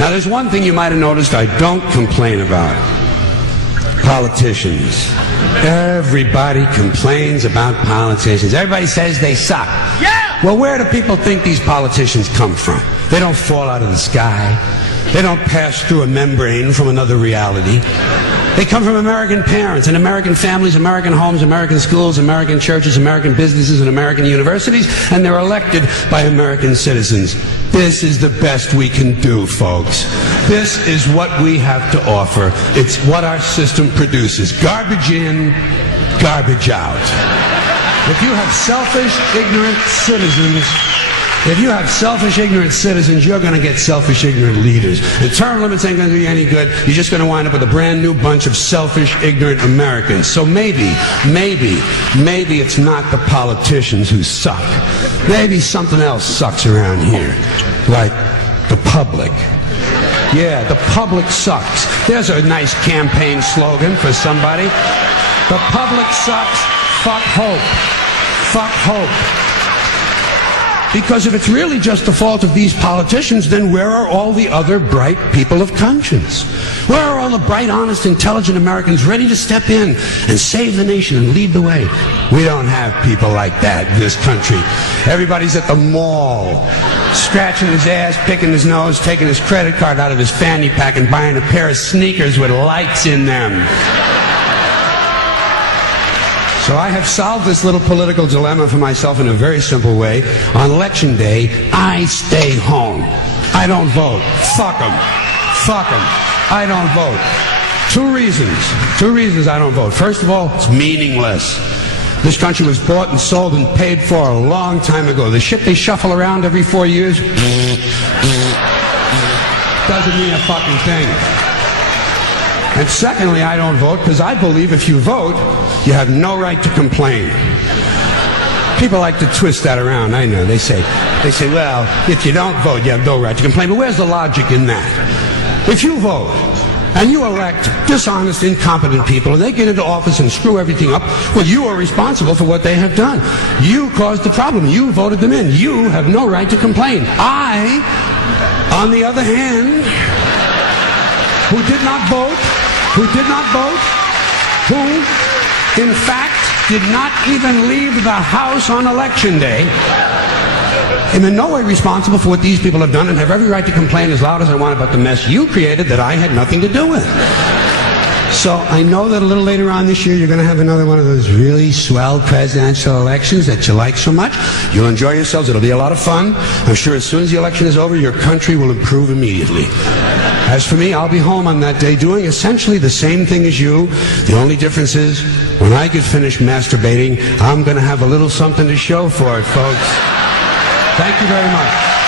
Now, there's one thing you might have noticed I don't complain about. Politicians. Everybody complains about politicians. Everybody says they suck. Yeah! Well, where do people think these politicians come from? They don't fall out of the sky. They don't pass through a membrane from another reality. They come from American parents and American families, American homes, American schools, American churches, American businesses, and American universities, and they're elected by American citizens. This is the best we can do, folks. This is what we have to offer. It's what our system produces. Garbage in, garbage out. If you have selfish, ignorant citizens, you're going to get selfish, ignorant leaders. And term limits ain't going to do you any good. You're just going to wind up with a brand new bunch of selfish, ignorant Americans. So maybe it's not the politicians who suck. Maybe something else sucks around here. Like the public. Yeah, the public sucks. There's a nice campaign slogan for somebody. The public sucks. Fuck hope. Fuck hope. Because if it's really just the fault of these politicians, then where are all the other bright people of conscience? Where are all the bright, honest, intelligent Americans ready to step in and save the nation and lead the way? We don't have people like that in this country. Everybody's at the mall, scratching his ass, picking his nose, taking his credit card out of his fanny pack and buying a pair of sneakers with lights in them. So I have solved this little political dilemma for myself in a very simple way. On election day, I stay home. I don't vote. Fuck them. Fuck them. I don't vote. Two reasons I don't vote. First of all, it's meaningless. This country was bought and sold and paid for a long time ago. The shit they shuffle around every 4 years doesn't mean a fucking thing. And secondly, I don't vote because I believe if you vote, you have no right to complain. People like to twist that around, I know. They say, well, if you don't vote, you have no right to complain. But where's the logic in that? If you vote and you elect dishonest, incompetent people and they get into office and screw everything up, well, you are responsible for what they have done. You caused the problem. You voted them in. You have no right to complain. I, on the other hand, who did not vote, who in fact did not even leave the house on election day, am in no way responsible for what these people have done and have every right to complain as loud as I want about the mess you created that I had nothing to do with. So I know that a little later on this year you're going to have another one of those really swell presidential elections that you like so much. You'll enjoy yourselves. It'll be a lot of fun. I'm sure as soon as the election is over, your country will improve immediately. As for me, I'll be home on that day doing essentially the same thing as you. The only difference is when I get finished masturbating, I'm going to have a little something to show for it, folks. Thank you very much.